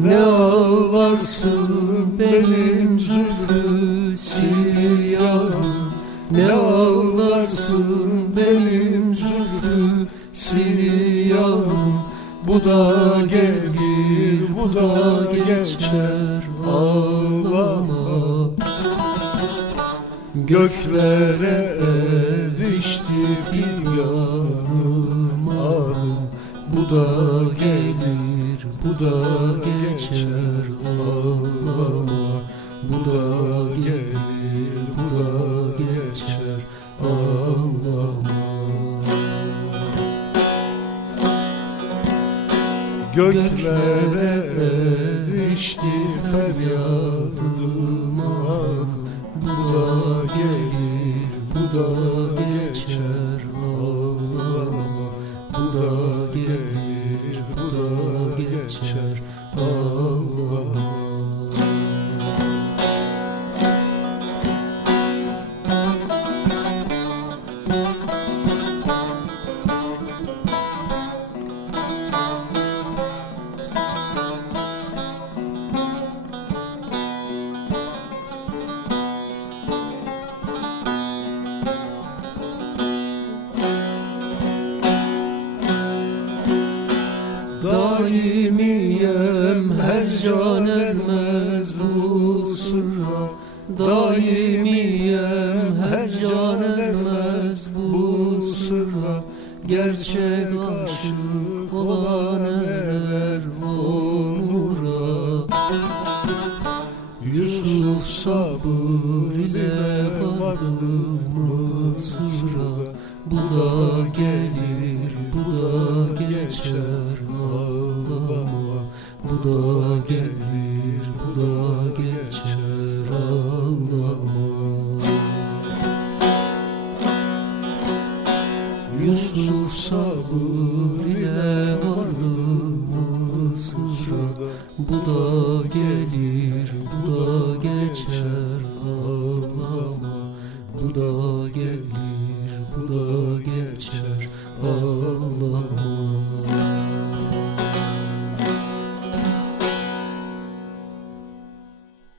Ne ağlarsın benim zülfü siyahım? Ne ağlarsın benim zülfü siyahım? Bu da gelir bu da geçer ağlama. Göklere erişti figanım ağrım Bu da gelir, bu da geçer ağlama Bu da gelir, bu da geçer ağlama Göklere erişti feryadım ah Bu da gelir, bu da geçer geçer ağlama Daimiyem hecran ermez bu sırra. Daimiyem hecran ermez bu sırra. Gerçek aşık olan erer onura. Yusuf sabır ile vardı Mısır'a Bu da gelir, bu da geçer Bu da gelir, bu da geçer ağlama Yusuf sabır ile vardı Mısır'a Bu da gelir,